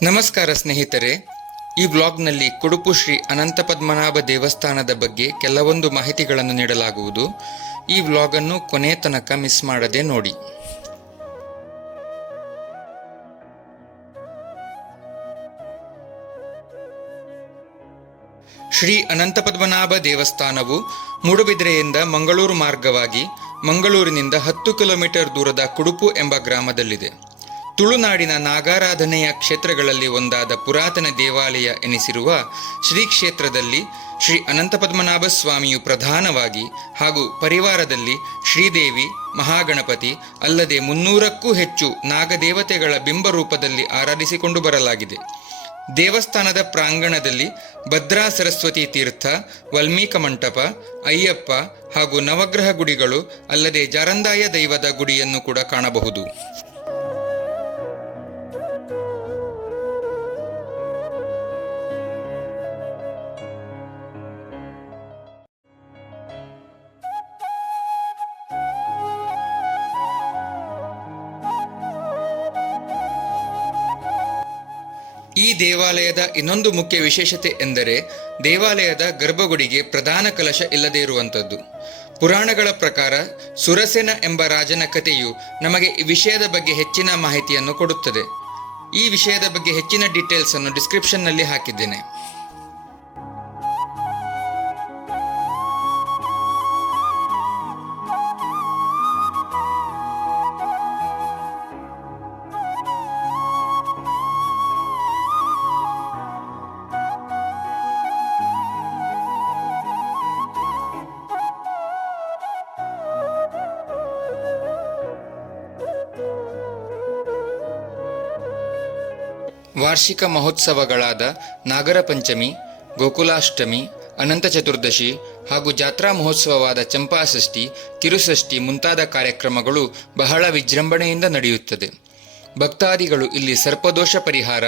ನಮಸ್ಕಾರ ಸ್ನೇಹಿತರೆ, ಈ ವ್ಲಾಗ್ನಲ್ಲಿ ಕುಡುಪು ಶ್ರೀ ಅನಂತ ಪದ್ಮನಾಭ ದೇವಸ್ಥಾನದ ಬಗ್ಗೆ ಕೆಲವೊಂದು ಮಾಹಿತಿಗಳನ್ನು ನೀಡಲಾಗುವುದು. ಈ ವ್ಲಾಗನ್ನು ಕೊನೆ ತನಕ ಮಿಸ್ ಮಾಡದೆ ನೋಡಿ. ಶ್ರೀ ಅನಂತ ಪದ್ಮನಾಭ ದೇವಸ್ಥಾನವು ಮೂಡುಬಿದಿರೆಯಿಂದ ಮಂಗಳೂರು ಮಾರ್ಗವಾಗಿ ಮಂಗಳೂರಿನಿಂದ 10 ಕಿಲೋಮೀಟರ್ ದೂರದ ಕುಡುಪು ಎಂಬ ಗ್ರಾಮದಲ್ಲಿದೆ. ತುಳುನಾಡಿನ ನಾಗಾರಾಧನೆಯ ಕ್ಷೇತ್ರಗಳಲ್ಲಿ ಒಂದಾದ ಪುರಾತನ ದೇವಾಲಯ ಎನಿಸಿರುವ ಶ್ರೀ ಕ್ಷೇತ್ರದಲ್ಲಿ ಶ್ರೀ ಅನಂತ ಪದ್ಮನಾಭ ಸ್ವಾಮಿಯು ಪ್ರಧಾನವಾಗಿ ಹಾಗೂ ಪರಿವಾರದಲ್ಲಿ ಶ್ರೀದೇವಿ, ಮಹಾಗಣಪತಿ ಅಲ್ಲದೆ 300ಕ್ಕೂ ಹೆಚ್ಚು ನಾಗದೇವತೆಗಳ ಬಿಂಬರೂಪದಲ್ಲಿ ಆರಾಧಿಸಿಕೊಂಡು ಬರಲಾಗಿದೆ. ದೇವಸ್ಥಾನದ ಪ್ರಾಂಗಣದಲ್ಲಿ ಭದ್ರಾ ಸರಸ್ವತಿ ತೀರ್ಥ, ವಾಲ್ಮೀಕ ಮಂಟಪ, ಅಯ್ಯಪ್ಪ ಹಾಗೂ ನವಗ್ರಹ ಗುಡಿಗಳು ಅಲ್ಲದೆ ಜಾರಂದಾಯ ದೈವದ ಗುಡಿಯನ್ನು ಕೂಡ ಕಾಣಬಹುದು. ಈ ದೇವಾಲಯದ ಇನ್ನೊಂದು ಮುಖ್ಯ ವಿಶೇಷತೆ ಎಂದರೆ ದೇವಾಲಯದ ಗರ್ಭಗುಡಿಗೆ ಪ್ರಧಾನ ಕಲಶ ಇಲ್ಲದೇ ಇರುವಂಥದ್ದು. ಪುರಾಣಗಳ ಪ್ರಕಾರ ಸುರಸೇನ ಎಂಬ ರಾಜನ ಕಥೆಯು ನಮಗೆ ಈ ವಿಷಯದ ಬಗ್ಗೆ ಹೆಚ್ಚಿನ ಮಾಹಿತಿಯನ್ನು ಕೊಡುತ್ತದೆ. ಈ ವಿಷಯದ ಬಗ್ಗೆ ಹೆಚ್ಚಿನ ಡೀಟೇಲ್ಸ್ ಅನ್ನು ಡಿಸ್ಕ್ರಿಪ್ಷನ್ನಲ್ಲಿ ಹಾಕಿದ್ದೇನೆ. ವಾರ್ಷಿಕ ಮಹೋತ್ಸವಗಳಾದ ನಾಗರ ಪಂಚಮಿ, ಗೋಕುಲಾಷ್ಟಮಿ, ಅನಂತ ಚತುರ್ದಶಿ ಹಾಗೂ ಜಾತ್ರಾ ಮಹೋತ್ಸವವಾದ ಚಂಪಾಷಷ್ಠಿ, ಕಿರುಷಷ್ಠಿ ಮುಂತಾದ ಕಾರ್ಯಕ್ರಮಗಳು ಬಹಳ ವಿಜೃಂಭಣೆಯಿಂದ ನಡೆಯುತ್ತದೆ. ಭಕ್ತಾದಿಗಳು ಇಲ್ಲಿ ಸರ್ಪದೋಷ ಪರಿಹಾರ,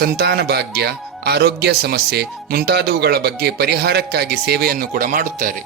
ಸಂತಾನ ಭಾಗ್ಯ, ಆರೋಗ್ಯ ಸಮಸ್ಯೆ ಮುಂತಾದವುಗಳ ಬಗ್ಗೆ ಪರಿಹಾರಕ್ಕಾಗಿ ಸೇವೆಯನ್ನು ಕೂಡ ಮಾಡುತ್ತಾರೆ.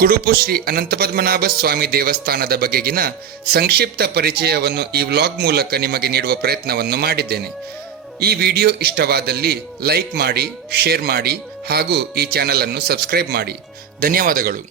ಕುಡುಪು ಶ್ರೀ ಅನಂತ ಪದ್ಮನಾಭ ಸ್ವಾಮಿ ದೇವಸ್ಥಾನದ ಬಗೆಗಿನ ಸಂಕ್ಷಿಪ್ತ ಪರಿಚಯವನ್ನು ಈ ವ್ಲಾಗ್ ಮೂಲಕ ನಿಮಗೆ ನೀಡುವ ಪ್ರಯತ್ನವನ್ನು ಮಾಡಿದ್ದೇನೆ. ಈ ವಿಡಿಯೋ ಇಷ್ಟವಾದಲ್ಲಿ ಲೈಕ್ ಮಾಡಿ, ಶೇರ್ ಮಾಡಿ ಹಾಗೂ ಈ ಚಾನಲ್ ಅನ್ನು ಸಬ್ಸ್ಕ್ರೈಬ್ ಮಾಡಿ. ಧನ್ಯವಾದಗಳು.